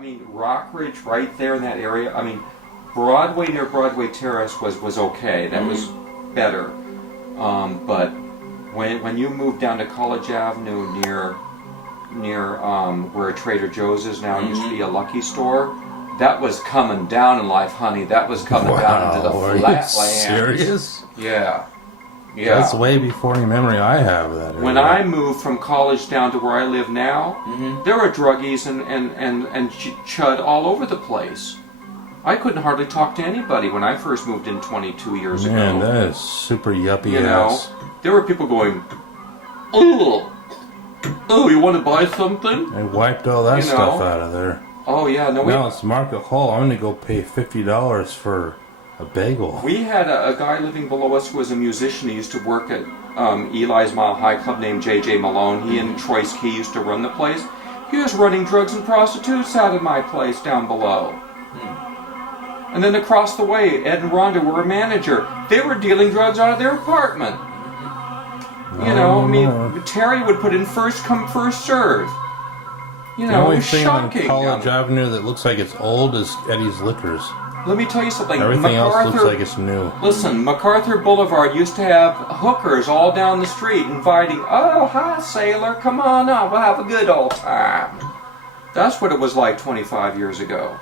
mean, Rockridge, right there in that area. I mean, Broadway near Broadway Terrace was okay. That was better. But when you move down to College Avenue near where Trader Joe's is now, used to be a Lucky Store. That was coming down in life, honey. That was coming down into the flatlands. Are you serious? Yeah. Yeah. That's way before any memory I have of that area. When I moved from college down to where I live now, there were druggies and chud all over the place. I couldn't hardly talk to anybody when I first moved in 22 years ago. Man, that is super yuppie You ass. know, there were people going, oh, you want to buy something? They wiped all that stuff out of there. Oh yeah, no. Now it's Market Hall. I'm gonna go pay $50 for a bagel. We had a guy living below us who was a musician. He used to work at Eli's Mile High Club named J.J. Malone. He and Troyce Key used to run the place. He was running drugs and prostitutes out of my place down below. And then across the way, Ed and Rhonda were a manager. They were dealing drugs out of their apartment. You know, I mean, Terry would put in first come, first serve. You know, The only it was thing on shocking. College Avenue that looks like it's old is Eddie's Liquors. Let me tell you something. Everything else looks MacArthur- like it's new. Listen, MacArthur Boulevard used to have hookers all down the street inviting, oh, hi, sailor, come on up, we'll have a good old time. That's what it was like 25 years ago.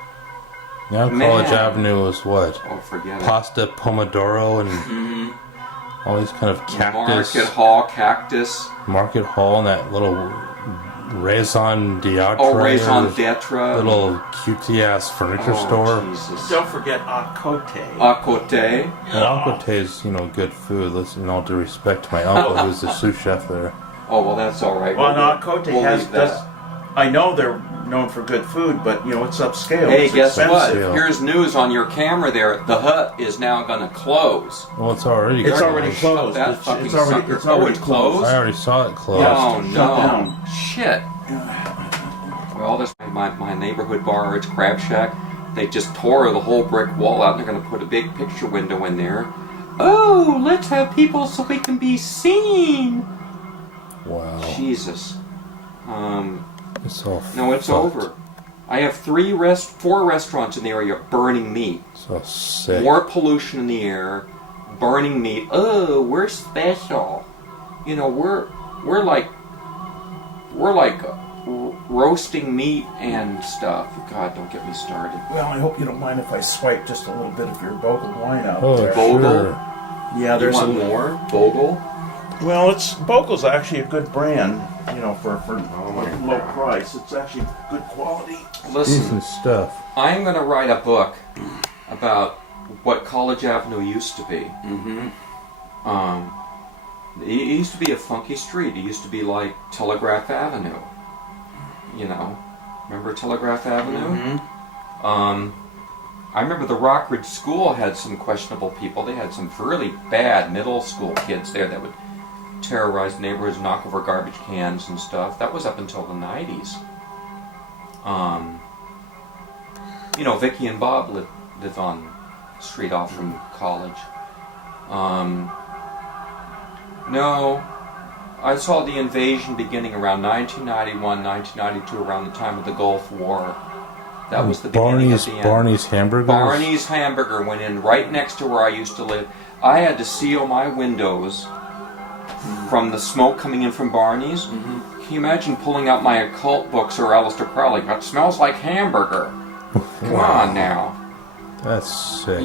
Now Man. College Avenue is what? Oh, forget Pasta Pomodoro and all these kind of it. cactus. Market Hall, Cactus. Market Hall and that little raison d'etre. Oh, Raison d'etre. Little cutie ass furniture store. Jesus. Don't forget Acote. À côté. And Acote is, good food. Listen, in all due respect to my uncle, who's the sous chef there. Oh, well, that's all right. Well, no, Acote we'll has leave that. does. I know they're known for good food, but it's upscale. Hey, it's guess what? expensive. Here's news on your camera there. The Hut is now going to close. Well, it's already It's closed. already closed. That It's fucking already sucker. it's already it's closed? I already saw it closed. Oh, Shut no. down. Shit. Well, this my neighborhood bar, it's Crab Shack. They just tore the whole brick wall out and they're going to put a big picture window in there. Oh, let's have people so we can be seen. Wow. Jesus. It's all No, it's fucked. over. I have 4 restaurants in the area burning meat. So sick. More pollution in the air, burning meat. Oh, we're special. We're like roasting meat and stuff. God, don't get me started. Well, I hope you don't mind if I swipe just a little bit of your Bogle wine out Oh, there. Bogle? sure. Yeah, You there's want more? Bogle? Well, Bogle's actually a good brand, for my low price. It's actually good quality. Listen, Decent stuff. I'm going to write a book about what College Avenue used to be. It used to be a funky street. It used to be like Telegraph Avenue. Remember Telegraph Avenue? I remember the Rockridge School had some questionable people. They had some really bad middle school kids there that would terrorize neighborhoods, knock over garbage cans and stuff. That was up until the 90s. Vicky and Bob lived on the street off from College. No, I saw the invasion beginning around 1991, 1992, around the time of the Gulf War. That was the beginning of the end. Barney's Hamburgers? Barney's Hamburger went in right next to where I used to live. I had to seal my windows from the smoke coming in from Barney's. Can you imagine pulling out my occult books or Aleister Crowley? It smells like hamburger. Come on now. That's sick.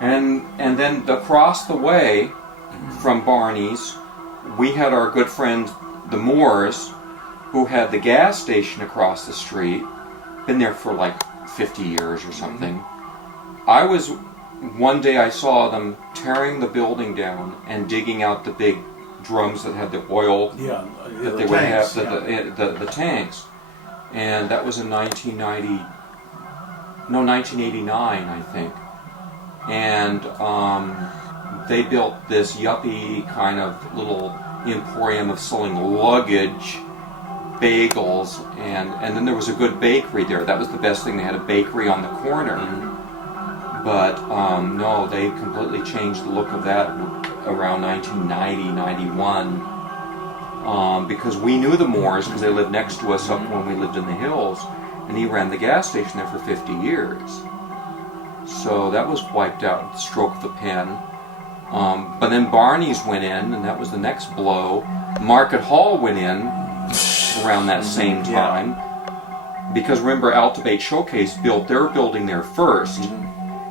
And then across the way from Barney's, we had our good friend the Moores, who had the gas station across the street. Been there for like 50 years or something. One day I saw them tearing the building down and digging out the big drums that had the oil that they would have, the tanks. And that was in 1989, I think. And they built this yuppie kind of little emporium of selling luggage, bagels, and then there was a good bakery there. That was the best thing. They had a bakery on the corner. But no, they completely changed the look of that around 1990, 91. Because we knew the Moores because they lived next to us up when we lived in the hills. and he ran the gas station there for 50 years. So that was wiped out with the stroke of a pen. But then Barney's went in, and that was the next blow. Market Hall went in around that same time. Because remember, Altabate Showcase built their building there first.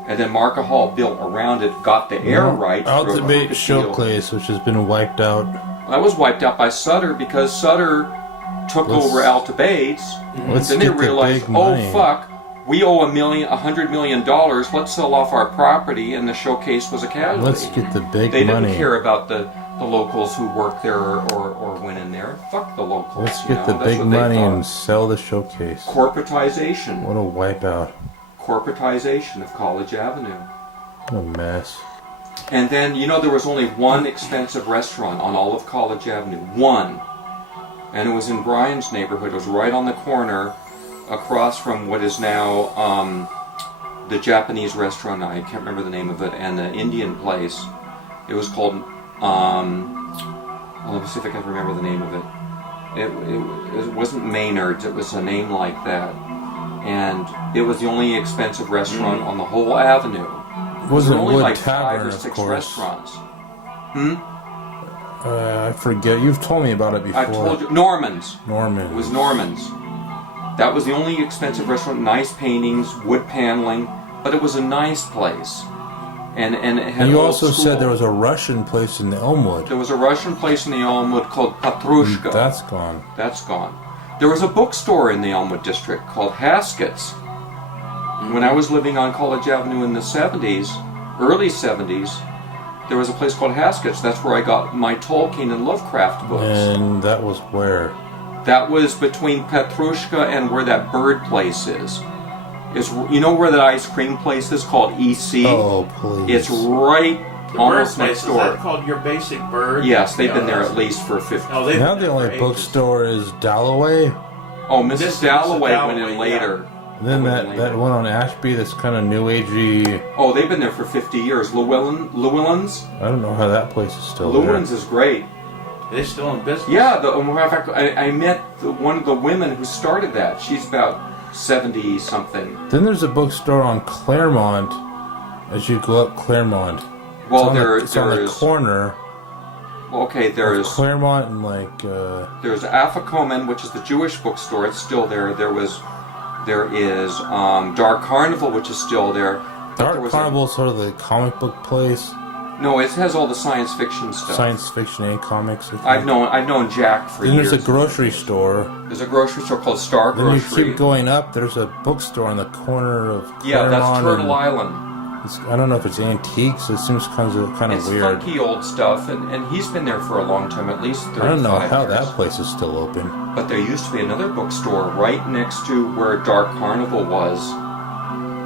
And then Market Hall built around it, got the air right. Altabate Showcase, which has been wiped out. That was wiped out by Sutter because Sutter took over Altabates. Then they realized, oh fuck, we owe $100 million. Let's sell off our property, and the showcase was a casualty. Let's get the big They money. didn't care about the locals who worked there or went in there. Fuck the locals. Let's you get know, the that's big what they money thought. and sell the showcase. Corporatization. What a wipeout. Corporatization of College Avenue. What a mess. And then, you know, there was only one expensive restaurant on all of College Avenue. One. And it was in Bryan's neighborhood. It was right on the corner across from what is now the Japanese restaurant. I can't remember the name of it. And the Indian place. It was called, well, let me see if I can remember the name of it. It wasn't Maynard's. It was a name like that. And it was the only expensive restaurant on the whole avenue. Was There it were only Wood like Tavern, 5 or of 6 course? restaurants. I forget. You've told me about it before. I told you, Norman's. Norman. It was Norman's. That was the only expensive restaurant. Nice paintings, wood paneling, but it was a nice place. And it had And you old also school. said there was a Russian place in Elmwood. There was a Russian place in the Elmwood called Petrushka. That's gone. That's gone. There was a bookstore in the Elmwood district called Haskett's. When I was living on College Avenue in the 70s, early 70s, there was a place called Haskett's. That's where I got my Tolkien and Lovecraft books. And that was where? That was between Petrushka and where that bird place is. You know where that ice cream place is called EC? Oh, please. It's right almost next Is door. that called Your Basic Bird? Yes, they've been there that's- at least for 50. No, they've Now been the there only for bookstore is Dalloway. Oh, This Mrs. is Dalloway Mrs. went in Dalloway, later. And then Went in that later. one on Ashby that's kind of new agey. Oh, they've been there for 50 years. Llewellyn's? I don't know how that place is still Llewellyn's is great. Are they still in business? Yeah, in fact, I met one of the women who started that. She's about 70-something. there. Then there's a bookstore on Claremont as you go up Claremont. Well, It's on the there's corner okay. of There's Claremont and like there's Afikomen, which is the Jewish bookstore. It's still there. There is Dark Carnival, which is still there. But there Dark was Carnival, sort of the comic book place, No, it has all the science fiction stuff. science fiction and comics. I think. I've known Jack for Then years. there's a grocery store. There's a grocery store called Star Then you Grocery. keep going up. There's a bookstore on the corner of Claremont. Yeah, that's Turtle and Island. I don't know if it's antiques. It seems kind of It's weird. funky old stuff, and he's been there for a long time, at least 35 I don't know how years. that place is still open. But there used to be another bookstore right next to where Dark Carnival was.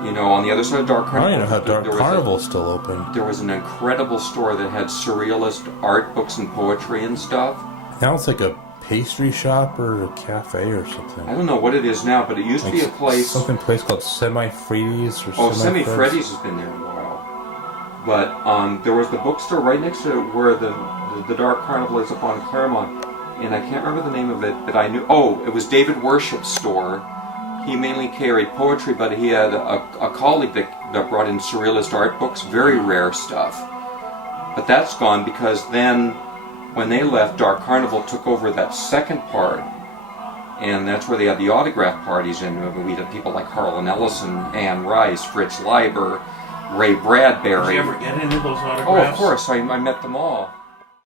You know, on the other side of Dark I Carnival. don't even know how Dark there was Carnival's still open. There was an incredible store that had surrealist art books and poetry and stuff. Now it's like a pastry shop or a cafe or something. I don't know what it is now, but it used to be a place. Place called Semi Freddy's or Oh, Semi Semi Freddy's has been there a while. But there was the bookstore right next to where the Dark Carnival is up on Claremont, and I can't remember the name of it, but I knew. Oh, it was David Worship's store. He mainly carried poetry, but he had a colleague that brought in surrealist art books, very rare stuff. But that's gone because then, when they left, Dark Carnival took over that second part, and that's where they had the autograph parties, and we had people like Harlan Ellison, Anne Rice, Fritz Leiber, Ray Bradbury. Did you ever get any of those autographs? Oh, of course, I met them all.